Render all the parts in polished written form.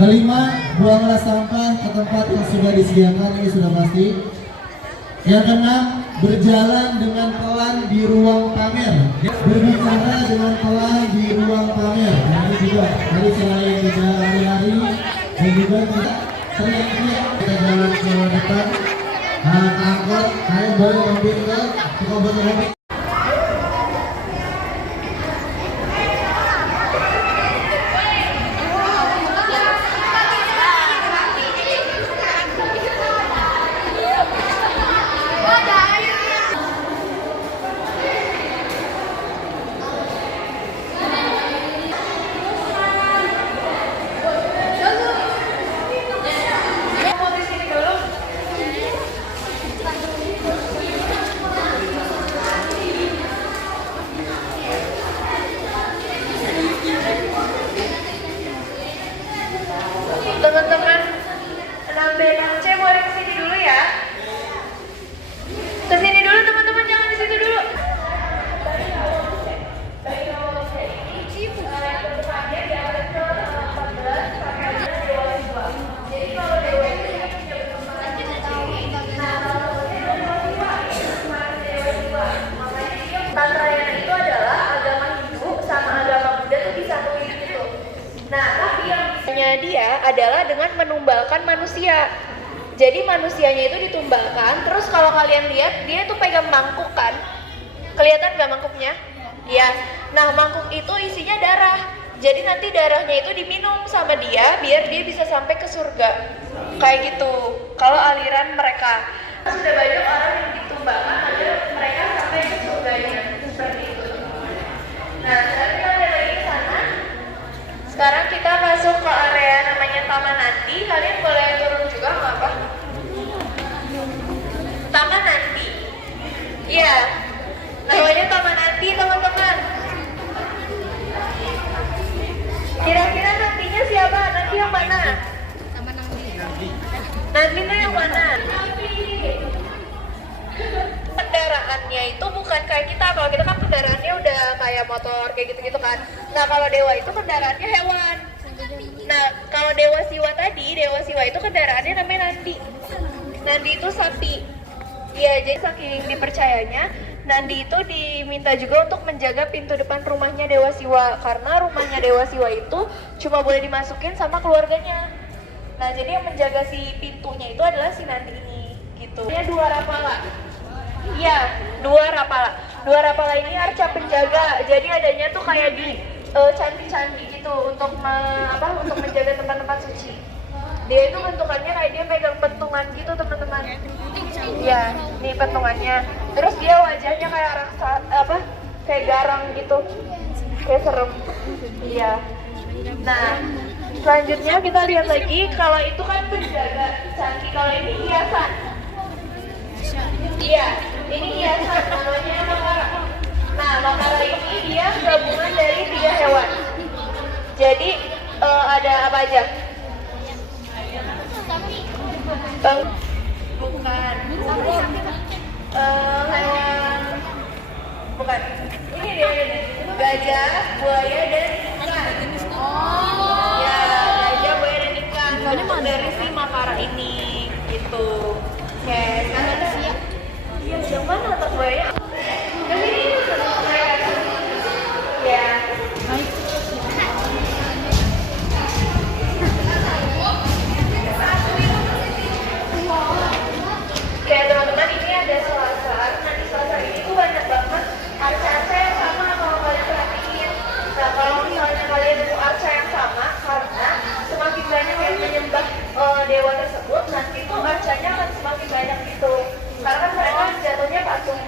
Kelima, buanglah sampah ke tempat yang sudah disediakan, ini sudah pasti. Yang keenam, berjalan dengan pelan di ruang pamer. Berbicara dengan pelan di ruang pamer. Ini juga tadi selain tidak lari-lari dan juga tidak teriak-teriak. Kita jalan ke depan, ke angkot. Kalian boleh mampir ke tukang botol-botol. Teman-teman 6B 6C boleh kesini dulu ya. Kesini dulu teman-teman, jangan di situ dulu. Tantrayana itu adalah agama Hindu sama agama Buddha tuh disatuin gitu. Nah, tapi yang dia adalah dengan menumbalkan manusia. Jadi manusianya itu ditumbalkan, terus kalau kalian lihat dia tuh pegang mangkuk kan? Kelihatan gak mangkuknya? Iya. Nah, mangkuk itu isinya darah. Jadi nanti darahnya itu diminum sama dia biar dia bisa sampai ke surga. Kayak gitu. Kalau aliran mereka. Sudah banyak orang yang ditumbalkan agar mereka sampai ke surganya. Seperti itu. Nah, sekarang kita lihat lagi ke sana. Sekarang kita masuk ke area namanya Taman Nandi. Kalian boleh turun juga nggak apa? Taman Nandi. Iya, namanya Taman Nandi teman-teman. Kira-kira nantinya siapa? Nanti yang mana? Taman Nandi. Nantinya yang mana? Kendaraannya itu bukan kayak kita. Kalau kita kan kendaraannya udah kayak motor kayak gitu-gitu kan. Nah, kalau dewa itu kendaraannya hewan. Nah, kalau Dewa Siwa tadi, Dewa Siwa itu kendaraannya namanya Nandi. Nandi itu sapi. Iya, jadi saking dipercayanya, Nandi itu diminta juga untuk menjaga pintu depan rumahnya Dewa Siwa. Karena rumahnya Dewa Siwa itu cuma boleh dimasukin sama keluarganya. Nah, jadi yang menjaga si pintunya itu adalah si Nandi ini, gitu. Ini 2 rapala. Iya, 2 rapala. 2 rapala ini arca penjaga. Jadi adanya tuh kayak di candi-candi gitu untuk untuk menjaga tempat-tempat suci. Dia itu bentukannya kayak dia pegang pentungan gitu teman-teman. Iya, nih pentungannya. Terus dia wajahnya kayak kayak garang gitu, kayak serem. Iya. Nah, selanjutnya kita lihat lagi. Kalau itu kan penjaga candi, kalau ini hiasan. Iya, ini hiasan namanya makara. Nah, makara ini dia gabungan dari 3 hewan. Jadi ada apa aja? Bukan. Hewan. Bukan. Ini dia gajah, buaya dan ikan. Ya, gajah, buaya dan ikan. Gabungan dari si makara ini, gitu. Oke, sekarang siap. Iya, yang mana otak buaya? Kesini. Ya. Oke teman-teman, ini ada selasar. Nah, di selasar ini tuh banyak banget arca-arca yang sama kalau kalian perhatiin. Nah, kalau misalnya kalian nemu arca yang sama, karena semakin banyak yang menyembah dewa tersebut, nanti tuh arcanya akan semakin banyak gitu. Karena kan mereka jatuhnya patung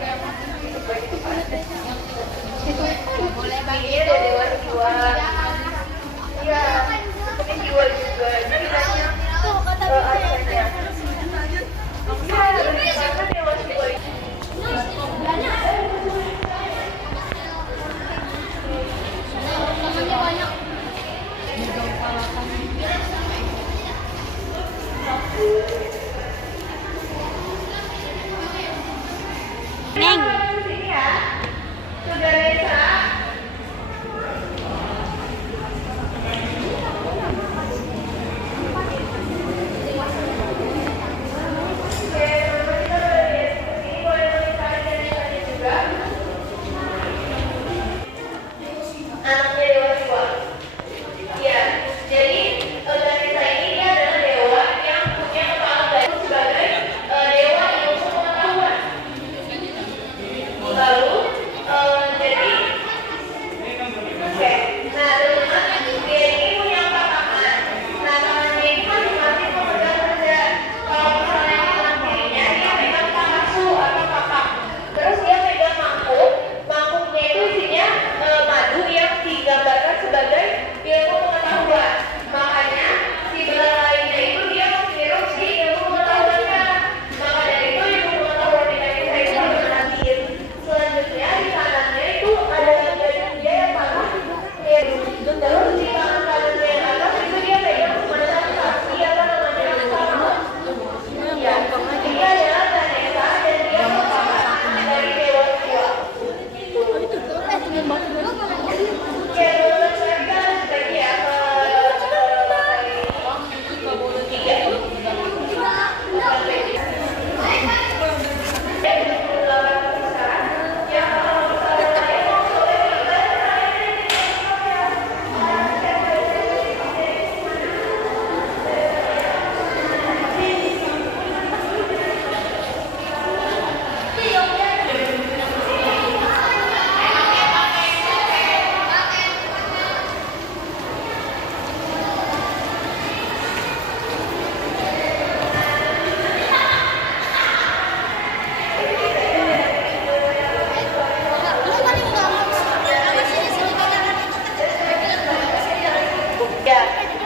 gitu begitu kan. Ini ada dewa jiwa. Iya, seperti jiwa juga. Jadi banyak arcanya. Karena dewa jiwa itu banyak. Neng. Sini ya, Saudara Esa.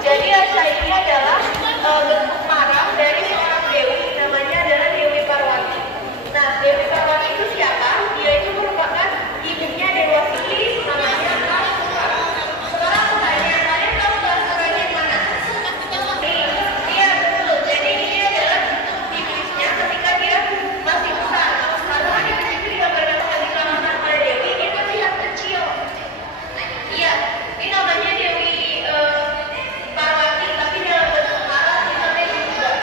Jadi Asha ini adalah bentuk marah dari seorang dewi, namanya adalah Dewi Parwati. Nah, Dewi Parwati itu siapa? Dia itu merupakan ibunya Dewa Sili, namanya Asura. Sekarang pertanyaannya, kamu tahu Asuranya yang mana? Iya, betul. Jadi ini adalah bentuk tipisnya ketika dia masih besar. Karena kan di situ digambarkan lagi kalahkan pada Dewi, dia terlihat kecil. Iya, ini namanya Dewi Parwati, tapi dalam bentuk marah kita juga.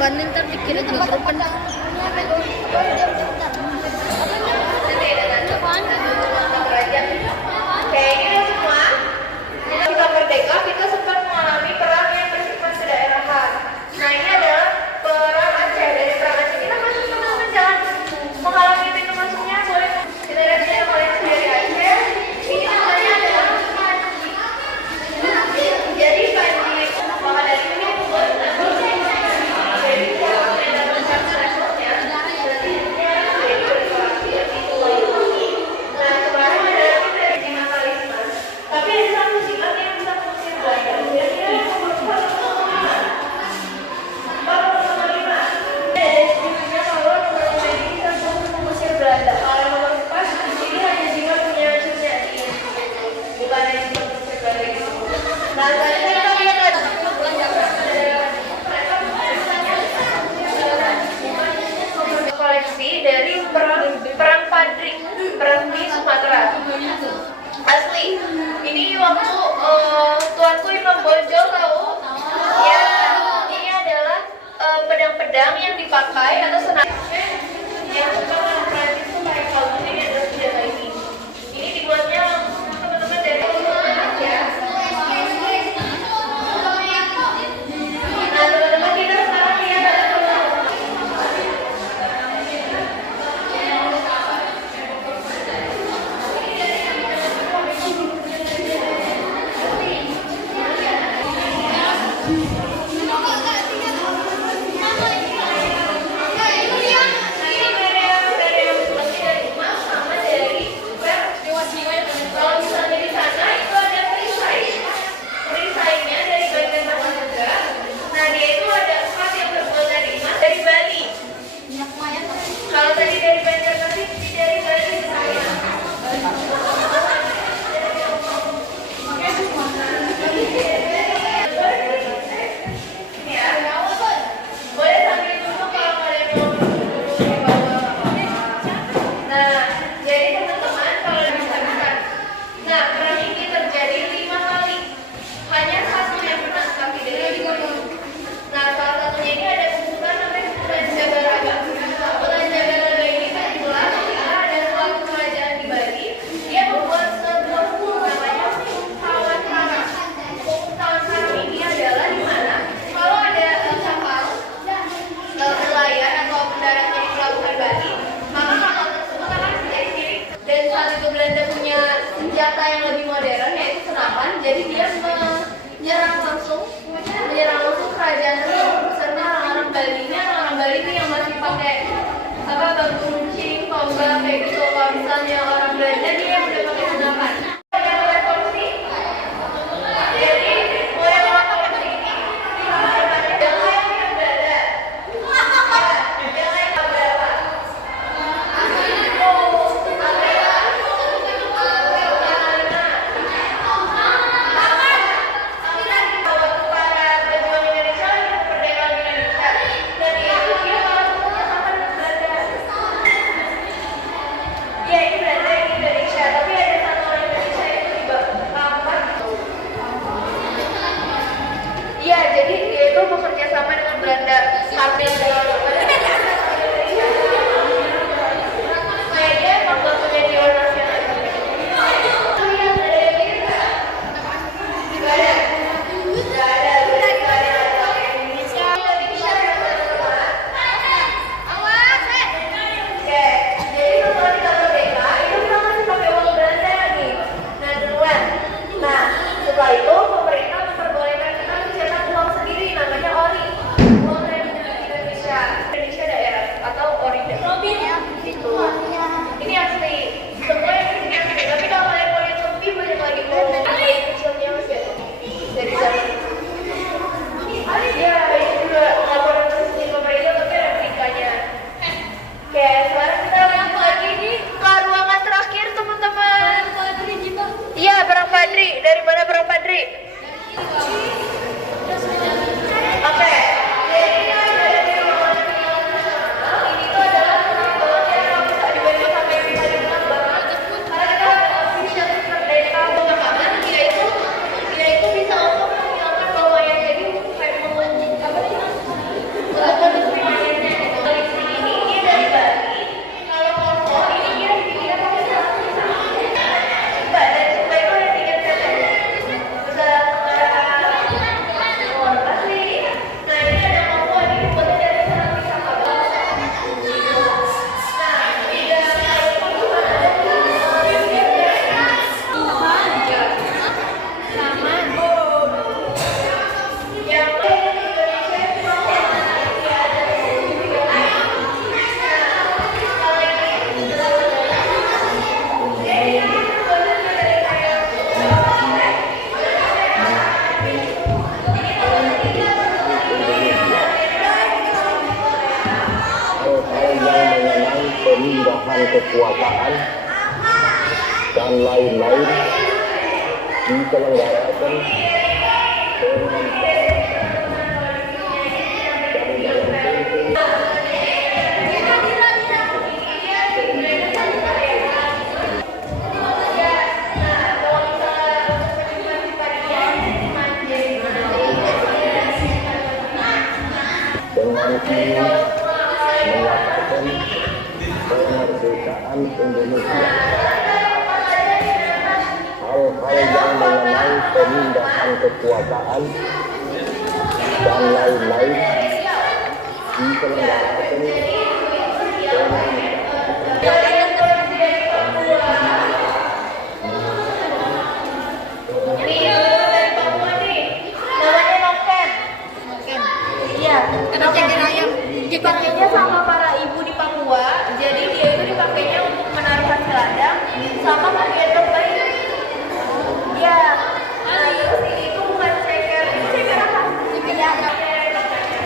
Bukan ntar dikira juga grup Oke, ini udah semua. Kita merdeka, kita sempat mengalami perang yang bersifat kedaerahan. Nah, ini adalah perang Aceh. Dari perang Aceh kita masuk teman-teman, jangan mengalami pintu masuknya. Boleh kita lihat ya koleksi dari Aceh. Ini namanya adalah Panji. Jadi Panji itu maka dari ini membuat jadi kalau kita dapat levelnya berarti jadi berkolaborasi itu. Nah, kemarin ada dari nasionalisme. Tapi ada satu sifat yang bisa mengusir Belanda. Kira-kira yang merupakan nomor 5. Ada sifat kalau nomor 5 ini bisa mengusir Belanda. Kalau nomor 4 ini hanya sifat punya Suryadi. Bukan yang sifat mengusir Belanda gitu. Nah, tadi kita lihat ada koleksi dari perang Padri di Sumatera. Asli, ini waktu tuanku Imam Bonjol tahu ya, ini adalah pedang-pedang yang dipakai atau senapan yang orang Prancis itu pakai kalung. Ini adalah senjata ini. Ini dibuatnya teman-teman dari ya. Nah, teman-teman kita sekarang lihat ada kalau tadi dari Banjarmasin, ini dari Bali saya. Ini ya, boleh sambil duduk kalau kalian mau duduk di bawah apa-apa. Nah, jadi teman-teman kalau bisa. Nah, perang ini terjadi 5 kali. Hanya satu yang menang, tapi dari 5 kali. Nah, salah satunya ini ada kumpulan namanya kumpulan Jagaraga. Kumpulan Jagaraga ini bermula ketika ada suatu kerajaan di Bali. Dia membuat sebuah buku namanya Tawan Karang. Buku Tawan Karang ini adalah di mana kalau ada kapal nelayan atau pendarat di pelabuhan Bali, maka kapal tersebut akan menjadi milik. Dan saat itu Belanda punya senjata yang lebih modern yaitu senapan. Jadi dia menyerang langsung kerajaan tersebut beserta orang-orang Bali itu yang masih pakai bambu runcing, tombak kayak gitu. Kalau misalnya orang Belanda dia yang udah pakai senapan. Yang boleh kongsi, jadi boleh kongsi ini jangan yang berada, jangan yang berapa. Iya, jadi dia itu bekerja sama dengan Belanda sambil kayak dia emang gak punya jiwa nasionalis. Yang ada yang bisa? Gak ada. Indonesia. Indonesia yang teman-teman. Oke, jadi setelah kita merdeka, itu kita masih pakai uang Belanda nih. Nah, duluan. Nah, setelah itu pemerintah memperbolehkan kita mencetak uang sendiri, namanya ori. Uang Republik Indonesia. Indonesia daerah atau ori gitu. Ini asli. Semua yang di sini asli. Tapi kalau kalian mau lihat lebih banyak lagi yang kecilnya masih ada. Dari zaman. Ya, ini juga laporan resmi pemerintah tapi replikanya. Oke, sekarang kita lihat lagi nih ke ruangan terakhir teman-teman. Iya, perang Padri. Dari mana perang Padri? Oke, jadi kekuasaan dan lain-lain diselenggarakan dengan ingin menyatakan kemerdekaan Indonesia. Hal-hal yang mengenai pemindahan kekuasaan dan lain-lain diselenggarakan dipakainya sama para ibu di Papua, jadi dia itu dipakainya untuk menaruhkan ladang sama menggendong bayi. Ya, terus ini itu bukan ceker, ini ceker apa? Ya, kalau yang artinya itu ada di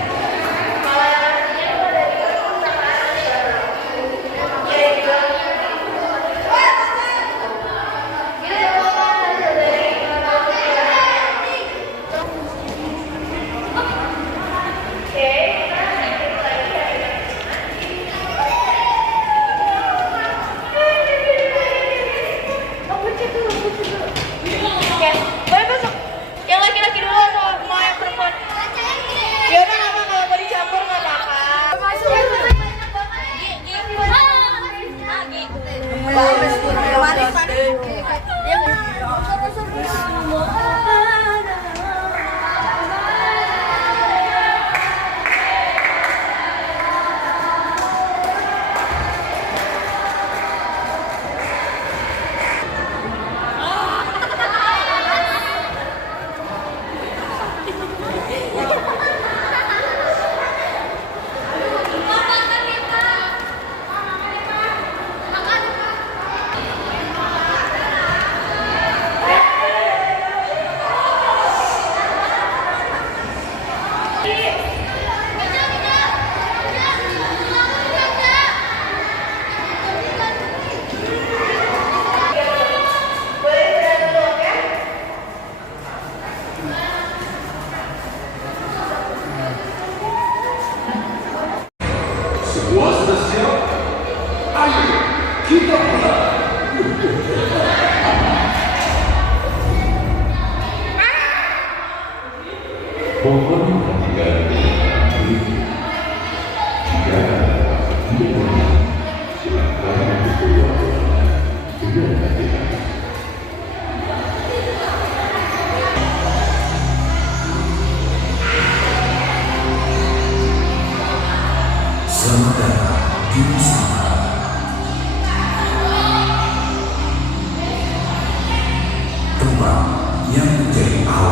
Selamat datang di Nusantara. Tempat yang menjadi awal